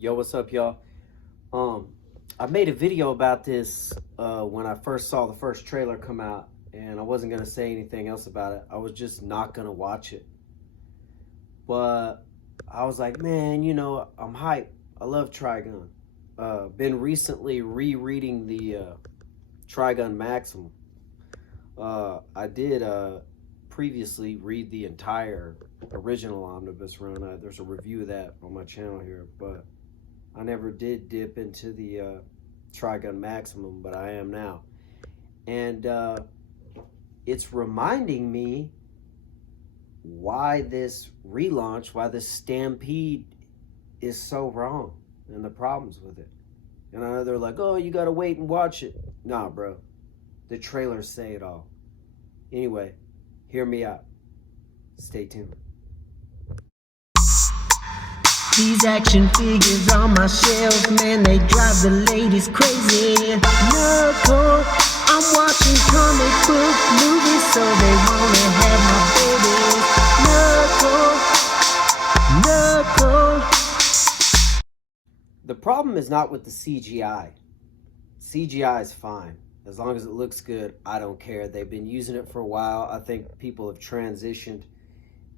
Yo, what's up, y'all? Um, I made a video about this when I first saw the first trailer come out, and I wasn't gonna say anything else about it. I was just not gonna watch it, but I was like, man, I'm hyped. I love Trigun. Been recently rereading the Trigun Maximum. I did previously read the entire original omnibus run. There's a review of that on my channel here, but I never did dip into the Trigun Maximum, but I am now. And it's reminding me why this relaunch, why this Stampede is so wrong and the problems with it. And I know they're like, oh, you gotta wait and watch it. Nah, bro. The trailers say it all. Anyway, hear me out. Stay tuned. These action figures on my shelf, man, they drive the ladies crazy. Nerdcore, I'm watching comic book movies, so they wanna have my babies. Nerdcore. The problem is not with the CGI. CGI is fine. As long as it looks good, I don't care. They've been using it for a while. I think people have transitioned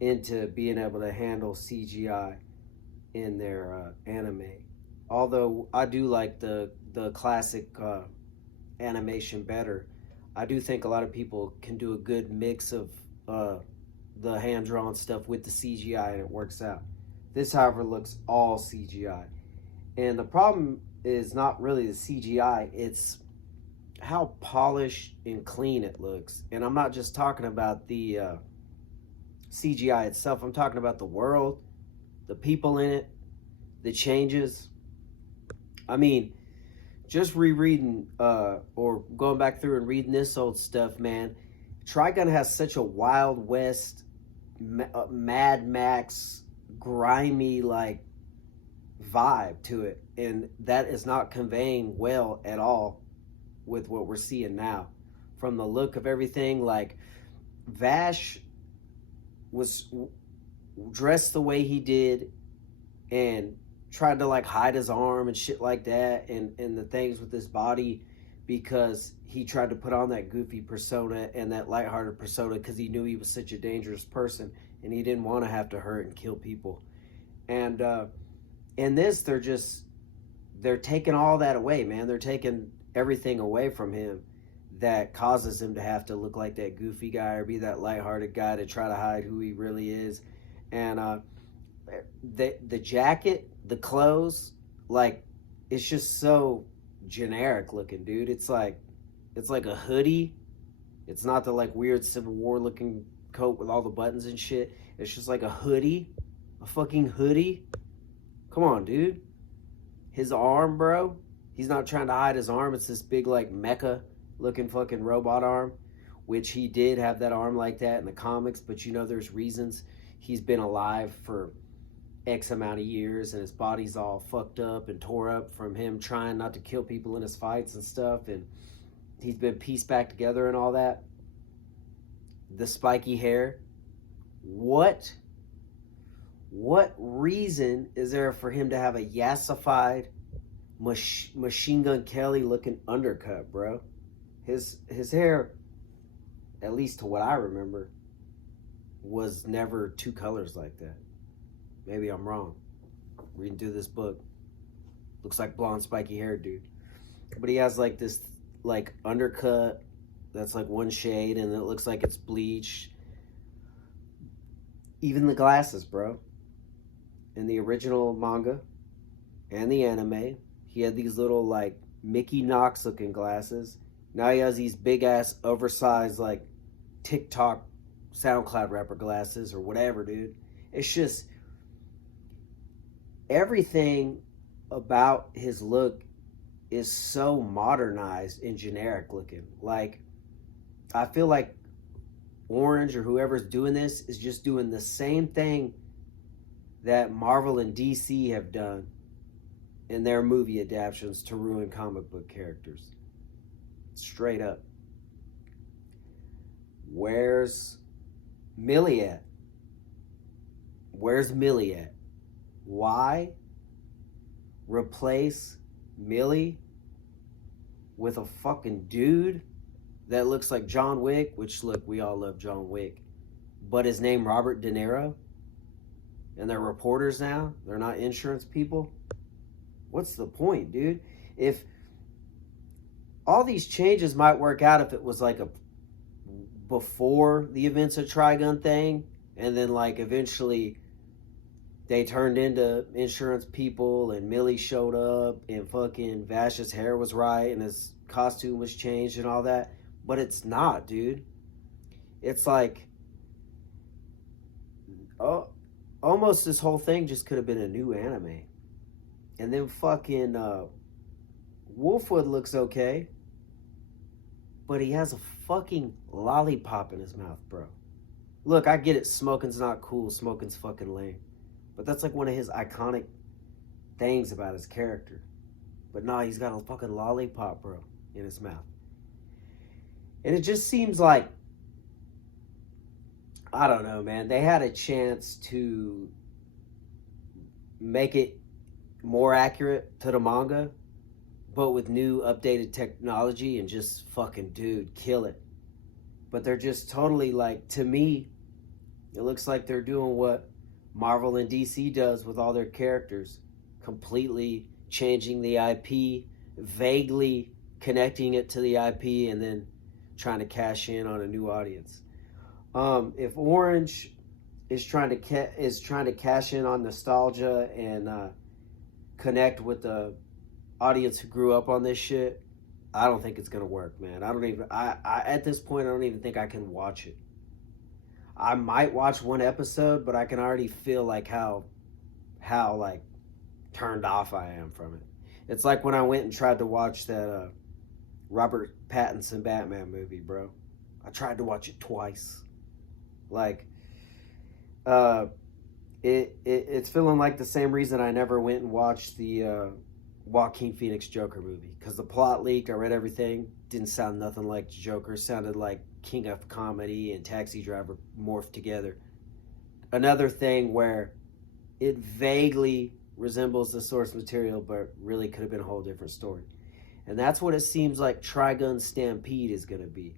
into being able to handle CGI in their anime. Although I do like the classic animation better, I do think a lot of people can do a good mix of the hand-drawn stuff with the CGI and it works out. This, however, looks all CGI. And the problem is not really the CGI, it's how polished and clean it looks. And I'm not just talking about the CGI itself, I'm talking about the world, the people in it, the changes. I mean, just rereading or going back through and reading this old stuff, man, Trigun has such a Wild West, Mad Max, grimy, like, vibe to it. And that is not conveying well at all with what we're seeing now. From the look of everything, like, Vash was dressed the way he did and tried to like hide his arm and shit like that and the things with his body because he tried to put on that goofy persona and that lighthearted persona because he knew he was such a dangerous person and he didn't want to have to hurt and kill people. And in this, they're taking all that away, man. They're taking everything away from him that causes him to have to look like that goofy guy or be that lighthearted guy to try to hide who he really is. And the jacket, the clothes, like, it's just so generic looking, dude. It's like a hoodie. It's not the like weird Civil War looking coat with all the buttons and shit. It's just like a hoodie, a fucking hoodie. Come on, dude. His arm, bro. He's not trying to hide his arm. It's this big like mecha looking fucking robot arm, which he did have that arm like that in the comics, but there's reasons. He's been alive for X amount of years and his body's all fucked up and tore up from him trying not to kill people in his fights and stuff, and he's been pieced back together and all that. The spiky hair. What reason is there for him to have a yassified Machine Gun Kelly looking undercut, bro? His hair, at least to what I remember, was never two colors like that. Maybe I'm wrong. Reading through this book, looks like blonde spiky hair dude, but he has like this like undercut that's like one shade and it looks like it's bleached. Even the glasses, bro. In the original manga and the anime, he had these little like Mickey Knox looking glasses. Now he has these big ass oversized like TikTok SoundCloud rapper glasses or whatever, dude. It's just everything about his look is so modernized and generic looking. Like, I feel like Orange or whoever's doing this is just doing the same thing that Marvel and DC have done in their movie adaptations to ruin comic book characters. Straight up. Where's Millie at? Where's Millie at? Why replace Millie with a fucking dude that looks like John Wick, which, look, we all love John Wick, but his name Robert De Niro, and they're reporters now, they're not insurance people. What's the point, dude? If all these changes might work out if it was like a before the events of Trigun thing, and then like eventually they turned into insurance people and Millie showed up and fucking Vash's hair was right and his costume was changed and all that. But it's not, dude. It's like, oh, almost this whole thing just could have been a new anime. And then fucking Wolfwood looks okay, but he has a fucking lollipop in his mouth, bro. Look, I get it, smoking's not cool, smoking's fucking lame. But that's like one of his iconic things about his character. But nah, he's got a fucking lollipop, bro, in his mouth. And it just seems like, I don't know, man, they had a chance to make it more accurate to the manga, but with new updated technology and just fucking, dude, kill it. But they're just totally like, to me, it looks like they're doing what Marvel and DC does with all their characters, completely changing the IP, vaguely connecting it to the IP, and then trying to cash in on a new audience. If Orange is trying to cash in on nostalgia and connect with the audience who grew up on this shit, I don't think it's gonna work, man. I at this point I don't even think I can watch it. I might watch one episode, but I can already feel like how like turned off I am from it. It's like when I went and tried to watch that Robert Pattinson Batman movie, bro. I tried to watch it twice. Like, it's feeling like the same reason I never went and watched the Joaquin Phoenix Joker movie, because the plot leaked. I read everything. Didn't sound nothing like Joker. Sounded like King of Comedy and Taxi Driver morphed together. Another thing where it vaguely resembles the source material, but really could have been a whole different story. And that's what it seems like Trigun Stampede is going to be.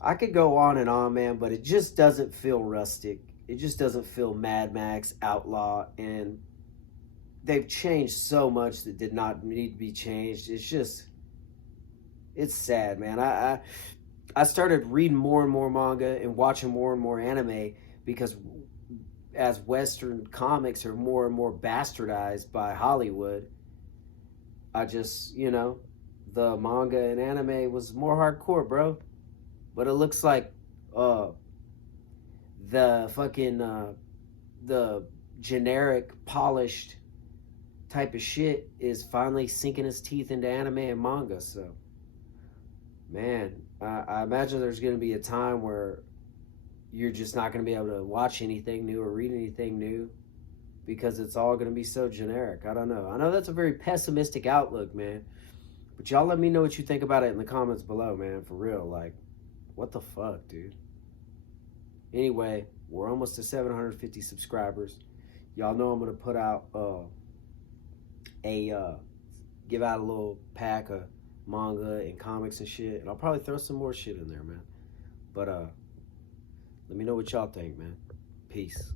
I could go on and on, man, but it just doesn't feel rustic. It just doesn't feel Mad Max, Outlaw, and they've changed so much that did not need to be changed. It's sad, man. I started reading more and more manga and watching more and more anime because as Western comics are more and more bastardized by Hollywood, I just, the manga and anime was more hardcore, bro. But it looks like the fucking the generic polished type of shit is finally sinking its teeth into anime and manga. So, man, I imagine there's going to be a time where you're just not going to be able to watch anything new or read anything new because it's all going to be so generic. I don't know. I know that's a very pessimistic outlook, man. But y'all let me know what you think about it in the comments below, man. For real. Like, what the fuck, dude? Anyway, we're almost to 750 subscribers. Y'all know I'm going to put out give out a little pack of manga and comics and shit. And I'll probably throw some more shit in there, man. But let me know what y'all think, man. Peace.